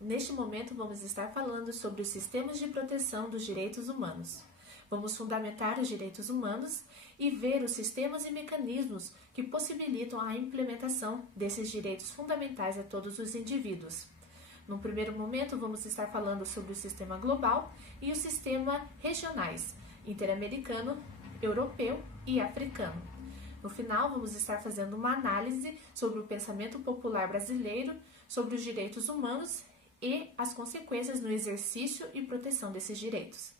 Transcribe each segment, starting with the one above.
Neste momento, vamos estar falando sobre os sistemas de proteção dos direitos humanos. Vamos fundamentar os direitos humanos e ver os sistemas e mecanismos que possibilitam a implementação desses direitos fundamentais a todos os indivíduos. No primeiro momento, vamos estar falando sobre o sistema global e os sistemas regionais, interamericano, europeu e africano. No final, vamos estar fazendo uma análise sobre o pensamento popular brasileiro, sobre os direitos humanos e as consequências no exercício e proteção desses direitos.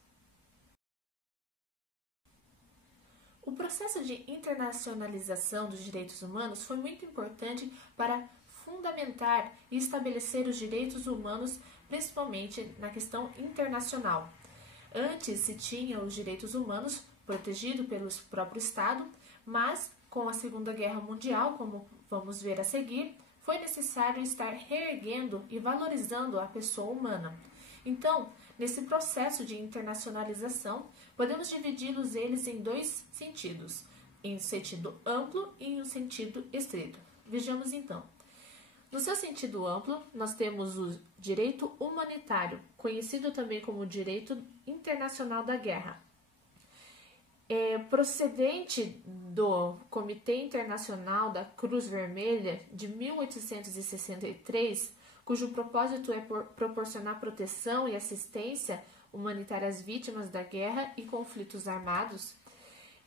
O processo de internacionalização dos direitos humanos foi muito importante para fundamentar e estabelecer os direitos humanos, principalmente na questão internacional. Antes se tinha os direitos humanos protegidos pelo próprio Estado, mas com a Segunda Guerra Mundial, como vamos ver a seguir, foi necessário estar reerguendo e valorizando a pessoa humana. Então, nesse processo de internacionalização, podemos dividi-los eles em dois sentidos, em um sentido amplo e em um sentido estrito. Vejamos então. No seu sentido amplo, nós temos o direito humanitário, conhecido também como direito internacional da guerra. Procedente do Comitê Internacional da Cruz Vermelha de 1863, cujo propósito é proporcionar proteção e assistência humanitária às vítimas da guerra e conflitos armados,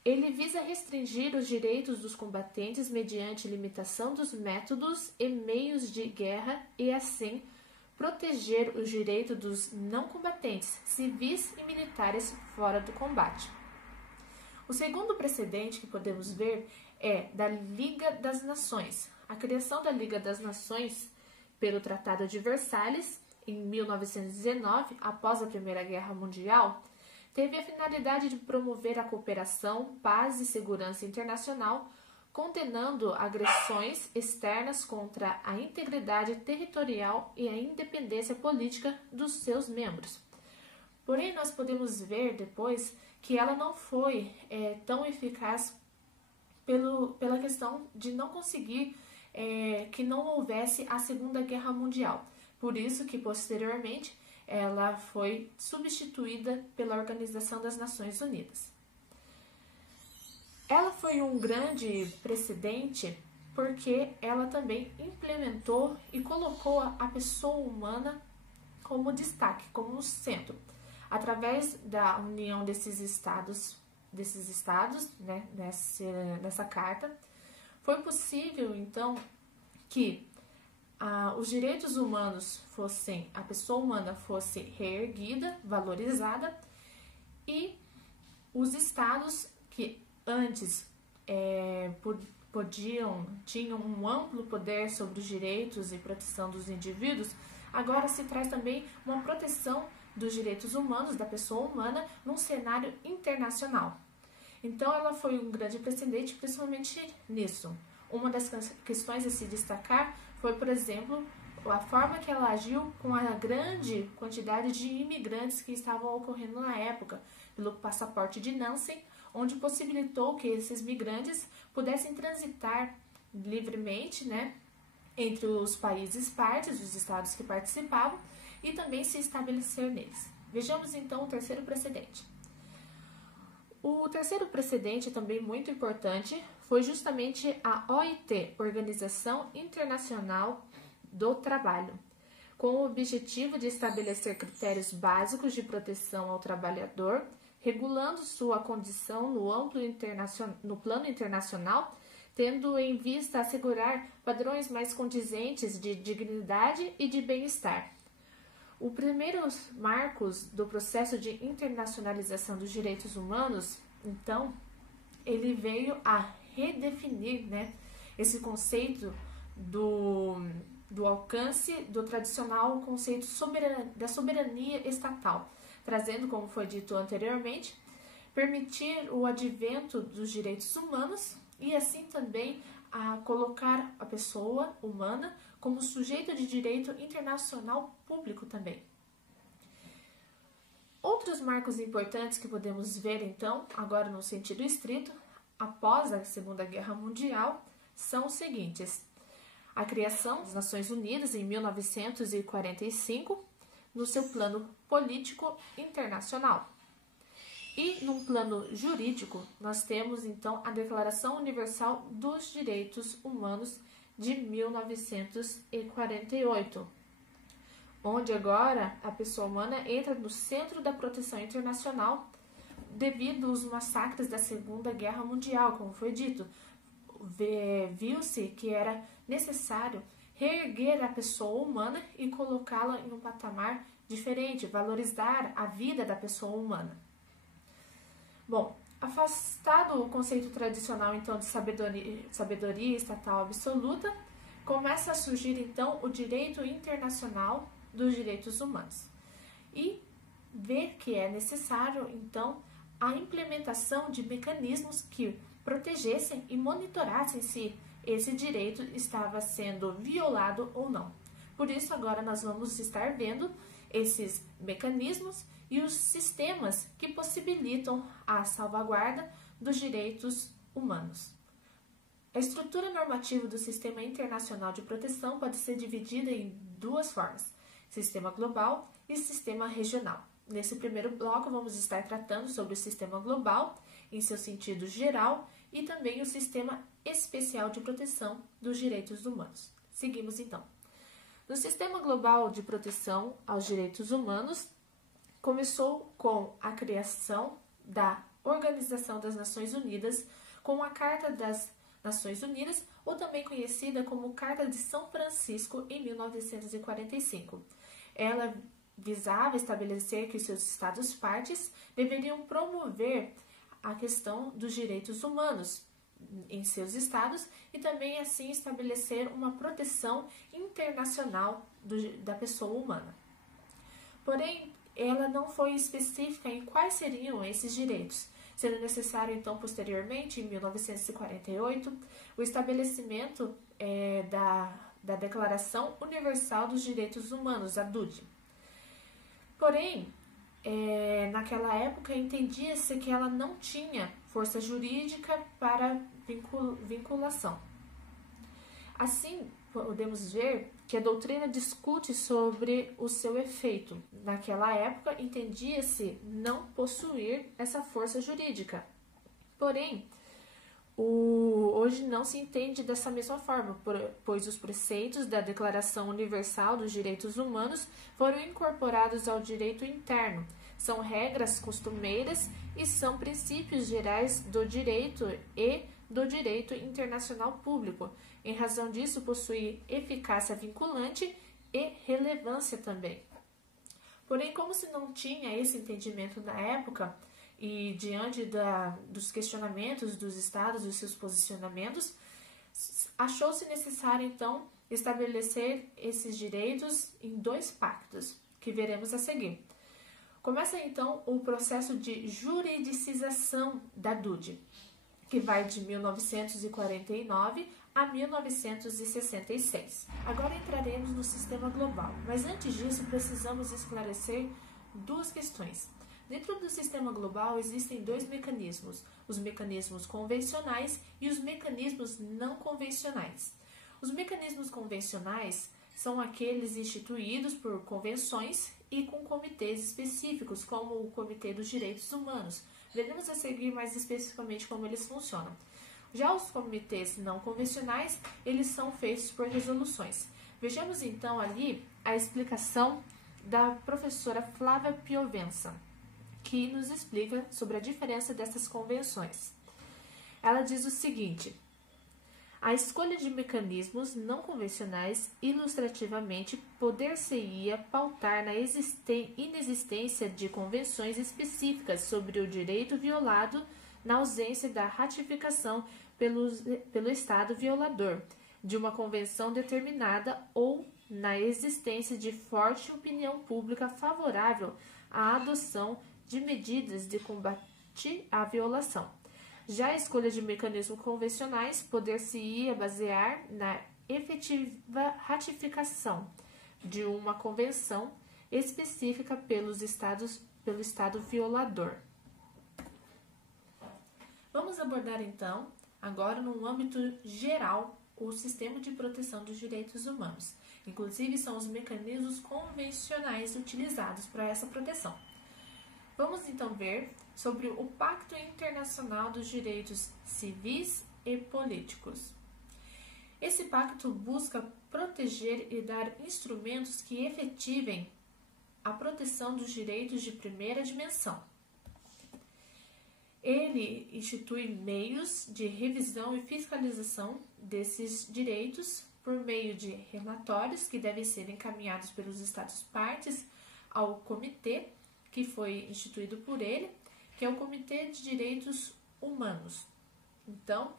ele visa restringir os direitos dos combatentes mediante limitação dos métodos e meios de guerra e, assim, proteger os direitos dos não combatentes, civis e militares fora do combate. O segundo precedente que podemos ver é da Liga das Nações. A criação da Liga das Nações pelo Tratado de Versalhes, em 1919, após a Primeira Guerra Mundial, teve a finalidade de promover a cooperação, paz e segurança internacional, condenando agressões externas contra a integridade territorial e a independência política dos seus membros. Porém, nós podemos ver depois que ela não foi tão eficaz pela questão de não conseguir que não houvesse a Segunda Guerra Mundial. Por isso que, posteriormente, ela foi substituída pela Organização das Nações Unidas. Ela foi um grande precedente porque ela também implementou e colocou a pessoa humana como destaque, como centro. Através da união desses estados, né, nessa carta, foi possível, então, que os direitos humanos a pessoa humana fosse reerguida, valorizada, e os estados que antes tinham um amplo poder sobre os direitos e proteção dos indivíduos, agora se traz também uma proteção dos direitos humanos, da pessoa humana, num cenário internacional. Então, ela foi um grande precedente, principalmente nisso. Uma das questões a se destacar foi, por exemplo, a forma que ela agiu com a grande quantidade de imigrantes que estavam ocorrendo na época, pelo passaporte de Nansen, onde possibilitou que esses migrantes pudessem transitar livremente, né, entre os países partes, os estados que participavam, e também se estabelecer neles. Vejamos então o terceiro precedente. O terceiro precedente, também muito importante, foi justamente a OIT, Organização Internacional do Trabalho, com o objetivo de estabelecer critérios básicos de proteção ao trabalhador, regulando sua condição no plano internacional, tendo em vista assegurar padrões mais condizentes de dignidade e de bem-estar. Os primeiros marcos do processo de internacionalização dos direitos humanos, então, ele veio a redefinir, né, esse conceito do alcance do tradicional conceito da soberania estatal, trazendo, como foi dito anteriormente, permitir o advento dos direitos humanos e assim também a colocar a pessoa humana como sujeito de direito internacional público também. Outros marcos importantes que podemos ver, então, agora no sentido estrito, após a Segunda Guerra Mundial, são os seguintes. a criação das Nações Unidas em 1945, no seu plano político internacional. E num plano jurídico, nós temos então a Declaração Universal dos Direitos Humanos de 1948, onde agora a pessoa humana entra no centro da proteção internacional devido aos massacres da Segunda Guerra Mundial, como foi dito. Viu-se que era necessário reerguer a pessoa humana e colocá-la em um patamar diferente, valorizar a vida da pessoa humana. Bom, afastado o conceito tradicional então de sabedoria estatal absoluta, começa a surgir então o direito internacional dos direitos humanos e ver que é necessário então a implementação de mecanismos que protegessem e monitorassem se esse direito estava sendo violado ou não. Por isso agora nós vamos estar vendo esses mecanismos e os sistemas que possibilitam a salvaguarda dos direitos humanos. A estrutura normativa do Sistema Internacional de Proteção pode ser dividida em duas formas: sistema global e sistema regional. Nesse primeiro bloco, vamos estar tratando sobre o sistema global, em seu sentido geral, e também o sistema especial de proteção dos direitos humanos. Seguimos então. No sistema global de proteção aos direitos humanos, começou com a criação da Organização das Nações Unidas, com a Carta das Nações Unidas, ou também conhecida como Carta de São Francisco, em 1945. Ela visava estabelecer que seus Estados-partes deveriam promover a questão dos direitos humanos em seus estados e também assim estabelecer uma proteção internacional da pessoa humana. Porém, ela não foi específica em quais seriam esses direitos, sendo necessário então posteriormente, em 1948, o estabelecimento da Declaração Universal dos Direitos Humanos, a DUD. Porém, naquela época entendia-se que ela não tinha força jurídica para vinculação. Assim, podemos ver que a doutrina discute sobre o seu efeito. Naquela época, entendia-se não possuir essa força jurídica. Porém, hoje não se entende dessa mesma forma, pois os preceitos da Declaração Universal dos Direitos Humanos foram incorporados ao direito interno. São regras costumeiras e são princípios gerais do direito e do direito internacional público. Em razão disso, possui eficácia vinculante e relevância também. Porém, como se não tinha esse entendimento na época, e diante dos questionamentos dos estados e seus posicionamentos, achou-se necessário, então, estabelecer esses direitos em dois pactos, que veremos a seguir. Começa, então, o processo de juridicização da DUD, que vai de 1949 a 1966. Agora entraremos no sistema global, mas antes disso precisamos esclarecer duas questões. Dentro do sistema global existem dois mecanismos, os mecanismos convencionais e os mecanismos não convencionais. Os mecanismos convencionais são aqueles instituídos por convenções e com comitês específicos, como o Comitê dos Direitos Humanos. Veremos a seguir mais especificamente como eles funcionam. Já os comitês não convencionais, eles são feitos por resoluções. Vejamos então ali a explicação da professora Flávia Piovensa, que nos explica sobre a diferença dessas convenções. Ela diz o seguinte: a escolha de mecanismos não convencionais, ilustrativamente, poder-se-ia pautar na inexistência de convenções específicas sobre o direito violado na ausência da ratificação pelo Estado violador de uma convenção determinada ou na existência de forte opinião pública favorável à adoção de medidas de combate à violação. Já a escolha de mecanismos convencionais poder-se-ia basear na efetiva ratificação de uma convenção específica pelo Estado violador. Vamos abordar então, agora no âmbito geral, o sistema de proteção dos direitos humanos. Inclusive, são os mecanismos convencionais utilizados para essa proteção. Vamos então ver sobre o Pacto Internacional dos Direitos Civis e Políticos. Esse pacto busca proteger e dar instrumentos que efetivem a proteção dos direitos de primeira dimensão. Ele institui meios de revisão e fiscalização desses direitos por meio de relatórios que devem ser encaminhados pelos Estados-partes ao comitê que foi instituído por ele, que é o Comitê de Direitos Humanos. Então,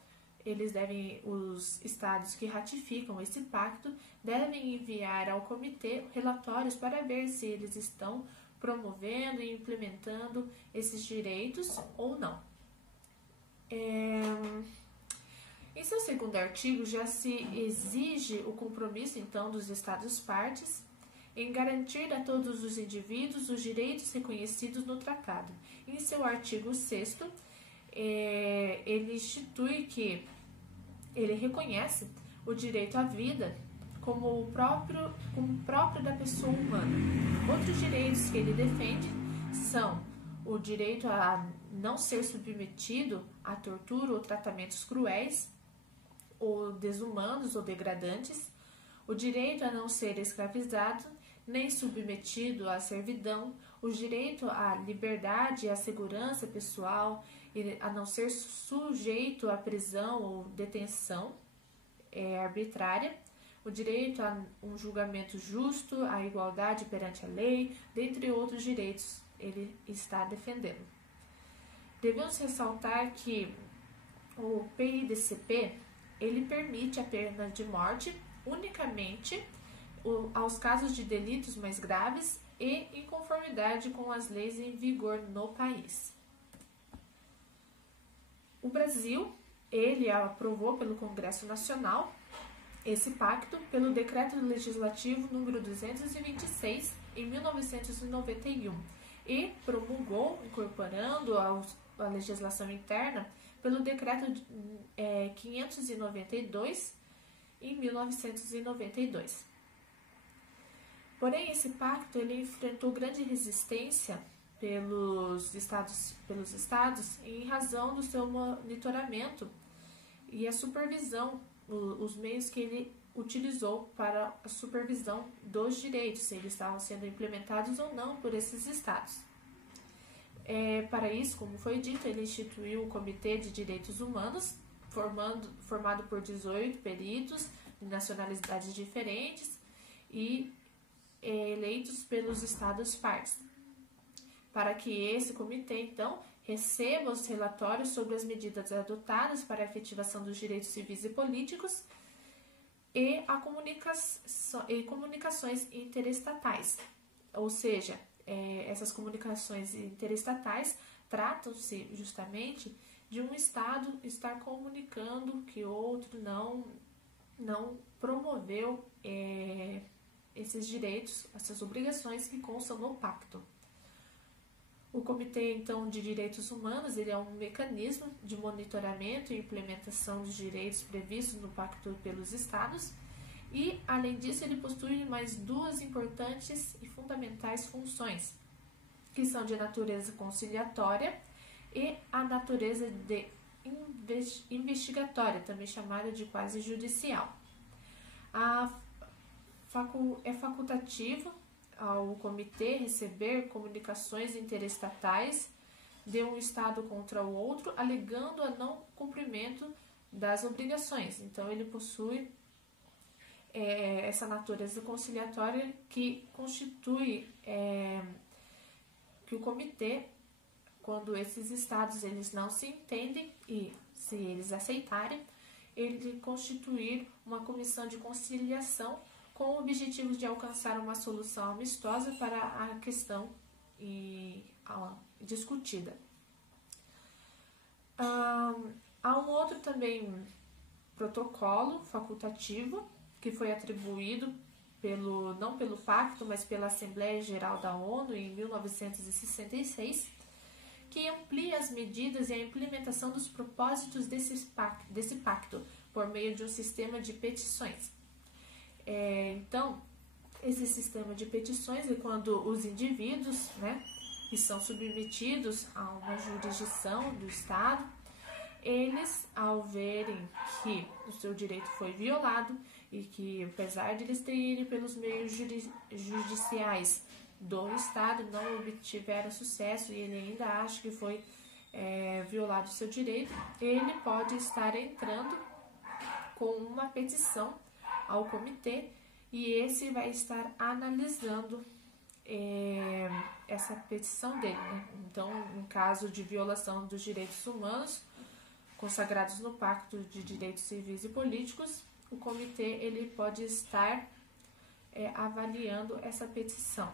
os estados que ratificam esse pacto devem enviar ao comitê relatórios para ver se eles estão promovendo e implementando esses direitos ou não. Em seu segundo artigo, já se exige o compromisso, então, dos estados-partes em garantir a todos os indivíduos os direitos reconhecidos no tratado. Em seu artigo 6º, ele institui que ele reconhece o direito à vida como próprio da pessoa humana. Outros direitos que ele defende são o direito a não ser submetido à tortura ou tratamentos cruéis, ou desumanos ou degradantes, o direito a não ser escravizado, nem submetido à servidão, o direito à liberdade e à segurança pessoal, a não ser sujeito à prisão ou detenção arbitrária, o direito a um julgamento justo, a igualdade perante a lei, dentre outros direitos ele está defendendo. Devemos ressaltar que o PIDCP ele permite a pena de morte unicamente aos casos de delitos mais graves e em conformidade com as leis em vigor no país. O Brasil, ele aprovou pelo Congresso Nacional esse pacto pelo Decreto Legislativo número 226, em 1991, e promulgou, incorporando a legislação interna, pelo Decreto 592, em 1992. Porém, esse pacto ele enfrentou grande resistência pelos estados em razão do seu monitoramento e a supervisão, os meios que ele utilizou para a supervisão dos direitos, se eles estavam sendo implementados ou não por esses estados. Para isso, como foi dito, ele instituiu o Comitê de Direitos Humanos, formado por 18 peritos de nacionalidades diferentes e eleitos pelos estados-partes, para que esse comitê, então, receba os relatórios sobre as medidas adotadas para a efetivação dos direitos civis e políticos e comunicações interestatais. Ou seja, essas comunicações interestatais tratam-se justamente de um Estado estar comunicando que outro não promoveu esses direitos, essas obrigações que constam no pacto. O Comitê, então, de Direitos Humanos ele é um mecanismo de monitoramento e implementação dos direitos previstos no Pacto pelos Estados e, além disso, ele possui mais duas importantes e fundamentais funções, que são de natureza conciliatória e a natureza de investigatória, também chamada de quase judicial. É facultativo ao comitê receber comunicações interestatais de um Estado contra o outro, alegando a não cumprimento das obrigações. Então, ele possui essa natureza conciliatória que constitui que o comitê, quando esses Estados eles não se entendem e se eles aceitarem, ele constituir uma comissão de conciliação com o objetivo de alcançar uma solução amistosa para a questão discutida. Há um outro também protocolo facultativo que foi atribuído não pelo Pacto, mas pela Assembleia Geral da ONU em 1966, que amplia as medidas e a implementação dos propósitos desse pacto, por meio de um sistema de petições. Então, esse sistema de petições é quando os indivíduos, né, que são submetidos a uma jurisdição do Estado, eles, ao verem que o seu direito foi violado e que, apesar de eles terem pelos meios judiciais do Estado, não obtiveram sucesso e ele ainda acha que foi violado o seu direito, ele pode estar entrando com uma petição ao comitê e esse vai estar analisando essa petição dele, né? Então, em caso de violação dos direitos humanos consagrados no Pacto de Direitos Civis e Políticos, o comitê ele pode estar avaliando essa petição.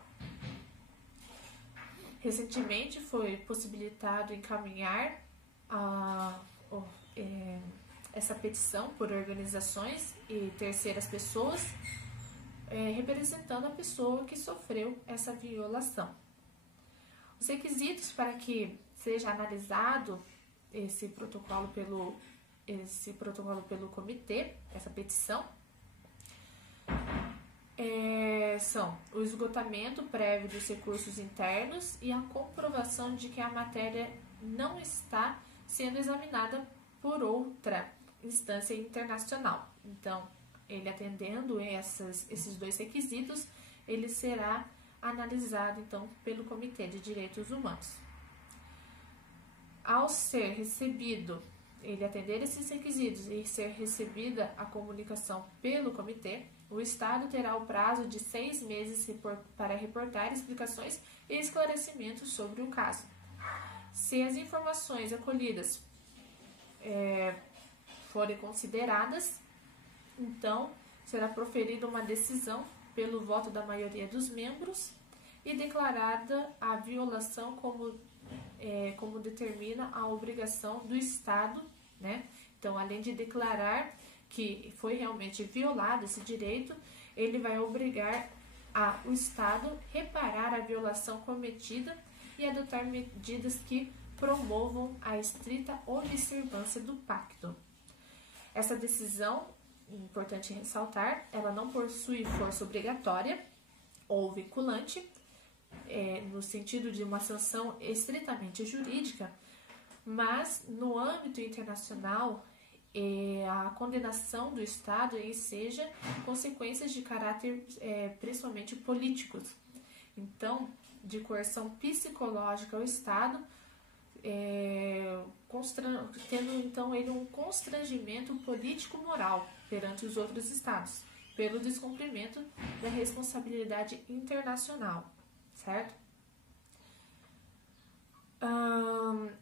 Recentemente foi possibilitado encaminhar essa petição por organizações e terceiras pessoas, representando a pessoa que sofreu essa violação. Os requisitos para que seja analisado esse protocolo pelo comitê, essa petição, são o esgotamento prévio dos recursos internos e a comprovação de que a matéria não está sendo examinada por outra instância internacional. Então, ele atendendo esses dois requisitos, ele será analisado então pelo Comitê de Direitos Humanos. Ao ser recebido, ele atender esses requisitos e ser recebida a comunicação pelo comitê, o Estado terá o prazo de 6 meses para reportar explicações e esclarecimentos sobre o caso. Se as informações acolhidas forem consideradas, então será proferida uma decisão pelo voto da maioria dos membros e declarada a violação como determina a obrigação do Estado, né? Então, além de declarar que foi realmente violado esse direito, ele vai obrigar o Estado reparar a violação cometida e adotar medidas que promovam a estrita observância do pacto. Essa decisão, importante ressaltar, ela não possui força obrigatória ou vinculante, no sentido de uma sanção estritamente jurídica, mas no âmbito internacional, a condenação do Estado enseja consequências de caráter principalmente políticos. Então, de coerção psicológica ao Estado, tendo então ele um constrangimento político-moral perante os outros Estados, pelo descumprimento da responsabilidade internacional, certo?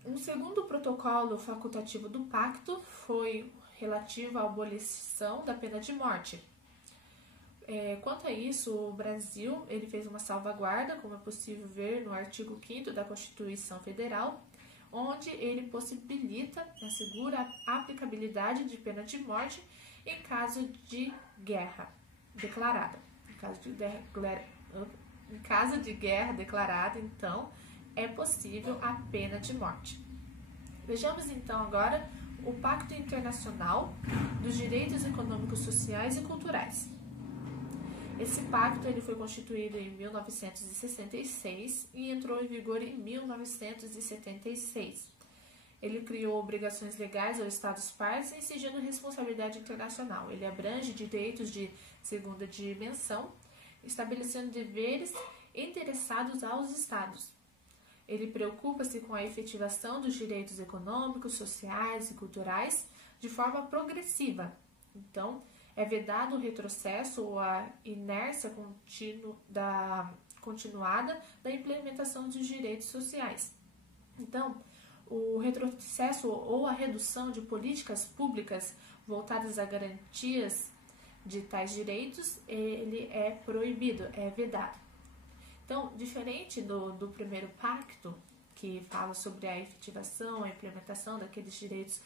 Um segundo protocolo facultativo do pacto foi relativo à abolição da pena de morte. Quanto a isso, o Brasil ele fez uma salvaguarda, como é possível ver no artigo 5º da Constituição Federal, onde ele possibilita, assegura a aplicabilidade de pena de morte em caso de guerra declarada. Em caso de guerra declarada, então, é possível a pena de morte. Vejamos então agora o Pacto Internacional dos Direitos Econômicos, Sociais e Culturais. Esse pacto ele foi constituído em 1966 e entrou em vigor em 1976. Ele criou obrigações legais aos Estados-partes, exigindo responsabilidade internacional. Ele abrange direitos de segunda dimensão, estabelecendo deveres endereçados aos Estados. Ele preocupa-se com a efetivação dos direitos econômicos, sociais e culturais de forma progressiva. Então, é vedado o retrocesso ou a inércia continuada da implementação dos direitos sociais. Então, o retrocesso ou a redução de políticas públicas voltadas a garantias de tais direitos, ele é proibido, é vedado. Então, diferente do primeiro pacto, que fala sobre a efetivação, a implementação daqueles direitos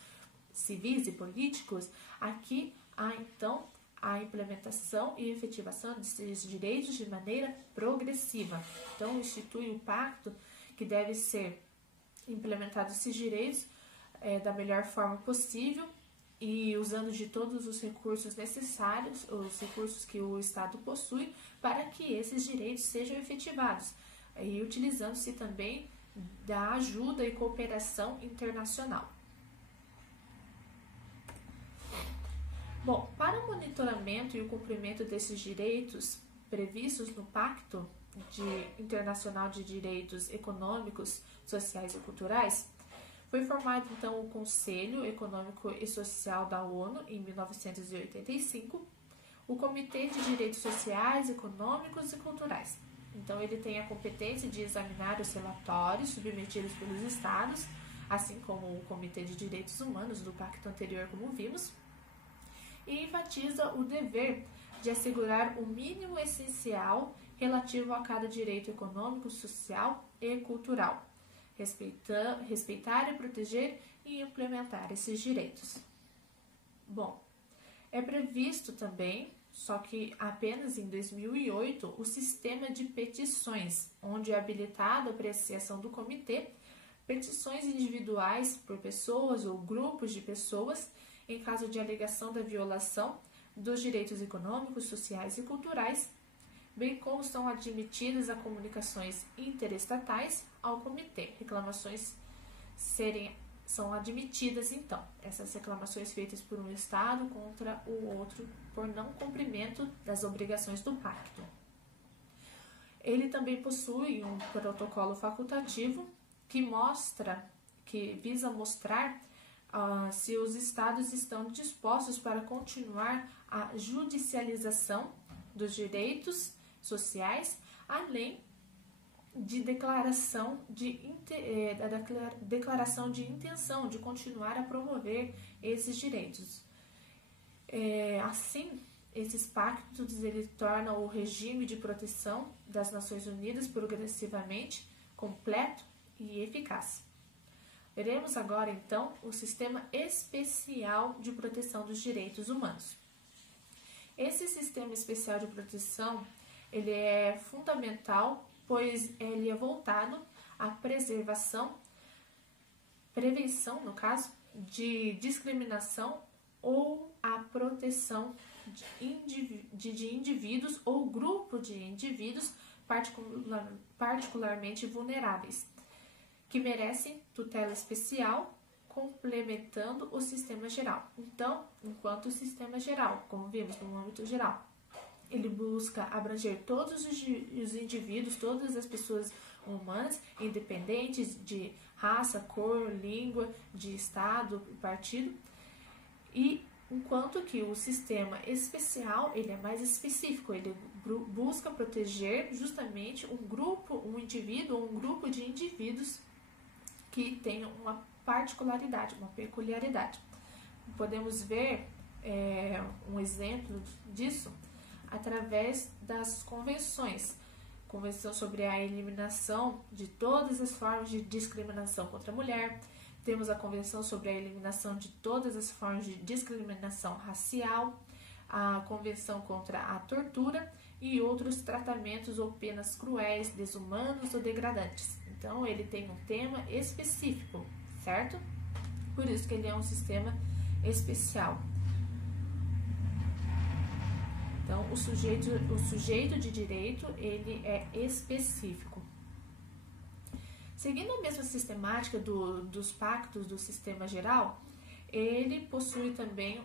civis e políticos, aqui há, então, a implementação e efetivação desses direitos de maneira progressiva. Então, institui o pacto que deve ser implementados esses direitos da melhor forma possível, e usando de todos os recursos necessários, os recursos que o Estado possui, para que esses direitos sejam efetivados, e utilizando-se também da ajuda e cooperação internacional. Bom, para o monitoramento e o cumprimento desses direitos previstos no Pacto Internacional de Direitos Econômicos, Sociais e Culturais, foi formado então o Conselho Econômico e Social da ONU em 1985, o Comitê de Direitos Sociais, Econômicos e Culturais. Então ele tem a competência de examinar os relatórios submetidos pelos Estados, assim como o Comitê de Direitos Humanos do Pacto anterior, como vimos, e enfatiza o dever de assegurar o mínimo essencial relativo a cada direito econômico, social e cultural, respeitar e proteger e implementar esses direitos. Bom, é previsto também, só que apenas em 2008, o sistema de petições, onde é habilitado a apreciação do comitê, petições individuais por pessoas ou grupos de pessoas, em caso de alegação da violação dos direitos econômicos, sociais e culturais, bem como são admitidas a comunicações interestatais ao comitê. Reclamações são admitidas, então, essas reclamações feitas por um Estado contra o outro por não cumprimento das obrigações do pacto. Ele também possui um protocolo facultativo que visa mostrar se os Estados estão dispostos para continuar a judicialização dos direitos sociais, além de declaração de intenção de continuar a promover esses direitos. Assim, esses pactos ele tornam o regime de proteção das Nações Unidas progressivamente completo e eficaz. Veremos agora, então, o Sistema Especial de Proteção dos Direitos Humanos. Esse Sistema Especial de Proteção ele é fundamental, pois ele é voltado à prevenção, no caso, de discriminação ou à proteção de indivíduos ou grupo de indivíduos particularmente vulneráveis, que merecem tutela especial, complementando o sistema geral. Então, enquanto o sistema geral, como vimos no âmbito geral, ele busca abranger todos os indivíduos, todas as pessoas humanas, independentes de raça, cor, língua, de estado, partido, e enquanto que o sistema especial ele é mais específico, ele busca proteger justamente um indivíduo ou um grupo de indivíduos que tenham uma particularidade, uma peculiaridade. Podemos ver um exemplo disso através das convenções. Convenção sobre a eliminação de todas as formas de discriminação contra a mulher. Temos a Convenção sobre a eliminação de todas as formas de discriminação racial, a Convenção contra a tortura e outros tratamentos ou penas cruéis, desumanos ou degradantes. Então, ele tem um tema específico, certo? Por isso que ele é um sistema especial. Então, o sujeito de direito, ele é específico. Seguindo a mesma sistemática dos pactos do sistema geral, ele possui também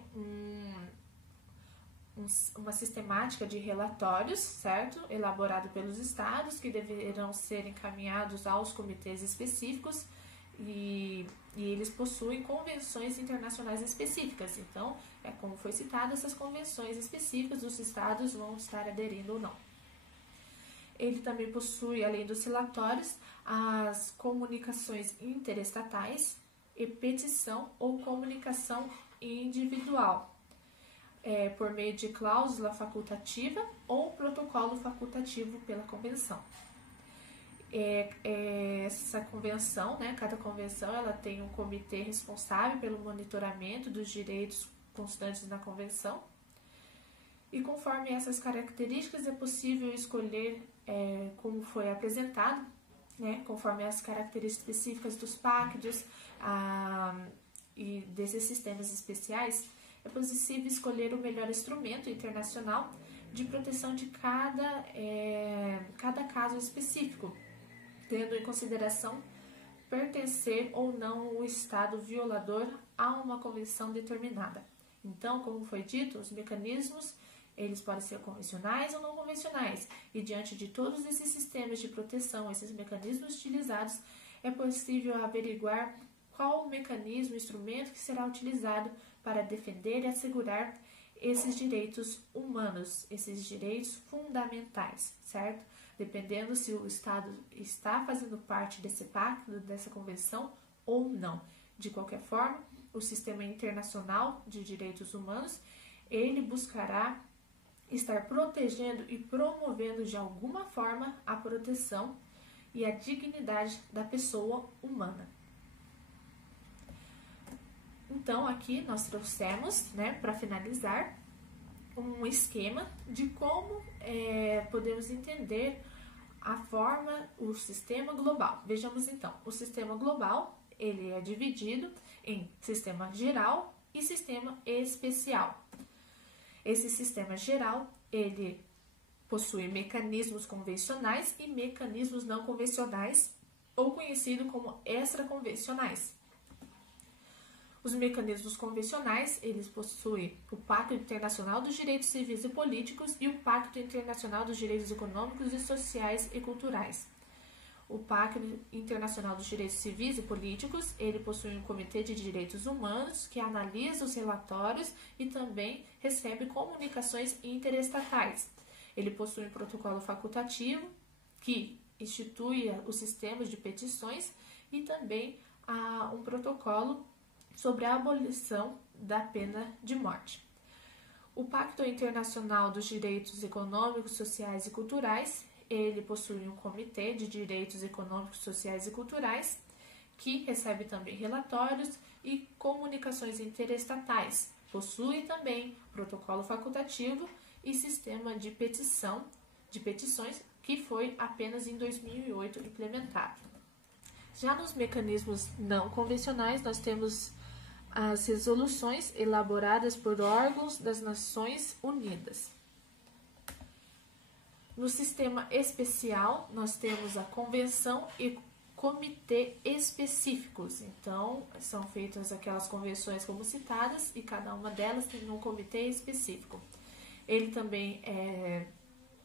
uma sistemática de relatórios, certo? Elaborado pelos estados, que deverão ser encaminhados aos comitês específicos e eles possuem convenções internacionais específicas. Então, como foi citado, essas convenções específicas, os estados vão estar aderindo ou não. Ele também possui, além dos relatórios, as comunicações interestatais e petição ou comunicação individual, por meio de cláusula facultativa ou protocolo facultativo pela convenção. Essa convenção, cada convenção ela tem um comitê responsável pelo monitoramento dos direitos constantes na convenção, e conforme essas características é possível escolher como foi apresentado, conforme as características específicas dos pactos, e desses sistemas especiais, é possível escolher o melhor instrumento internacional de proteção de cada caso específico, tendo em consideração pertencer ou não o Estado violador a uma convenção determinada. Então, como foi dito, os mecanismos eles podem ser convencionais ou não convencionais, e diante de todos esses sistemas de proteção, esses mecanismos utilizados, é possível averiguar qual o mecanismo, instrumento que será utilizado para defender e assegurar esses direitos humanos, esses direitos fundamentais, certo? Dependendo se o Estado está fazendo parte desse pacto, dessa convenção ou não. De qualquer forma, o sistema internacional de direitos humanos, ele buscará estar protegendo e promovendo de alguma forma a proteção e a dignidade da pessoa humana. Então, aqui nós trouxemos, para finalizar, um esquema de como podemos entender a forma, o sistema global. Vejamos então, o sistema global, ele é dividido em sistema geral e sistema especial. Esse sistema geral, ele possui mecanismos convencionais e mecanismos não convencionais, ou conhecido como extraconvencionais. Os mecanismos convencionais, eles possuem o Pacto Internacional dos Direitos Civis e Políticos e o Pacto Internacional dos Direitos Econômicos e Sociais e Culturais. O Pacto Internacional dos Direitos Civis e Políticos, ele possui um Comitê de Direitos Humanos que analisa os relatórios e também recebe comunicações interestatais. Ele possui um protocolo facultativo que institui os sistemas de petições e também um protocolo sobre a abolição da pena de morte. O Pacto Internacional dos Direitos Econômicos, Sociais e Culturais, ele possui um Comitê de Direitos Econômicos, Sociais e Culturais, que recebe também relatórios e comunicações interestatais. Possui também protocolo facultativo e sistema de petições, que foi apenas em 2008 implementado. Já nos mecanismos não convencionais, nós temos as resoluções elaboradas por órgãos das Nações Unidas. No sistema especial, nós temos a convenção e comitê específicos. Então, são feitas aquelas convenções como citadas e cada uma delas tem um comitê específico. Ele também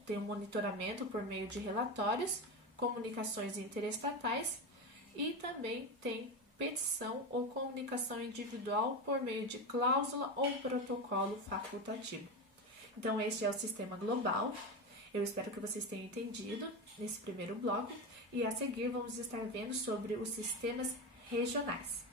tem um monitoramento por meio de relatórios, comunicações interestatais e também tem petição ou comunicação individual por meio de cláusula ou protocolo facultativo. Então, este é o sistema global. Eu espero que vocês tenham entendido nesse primeiro bloco e a seguir vamos estar vendo sobre os sistemas regionais.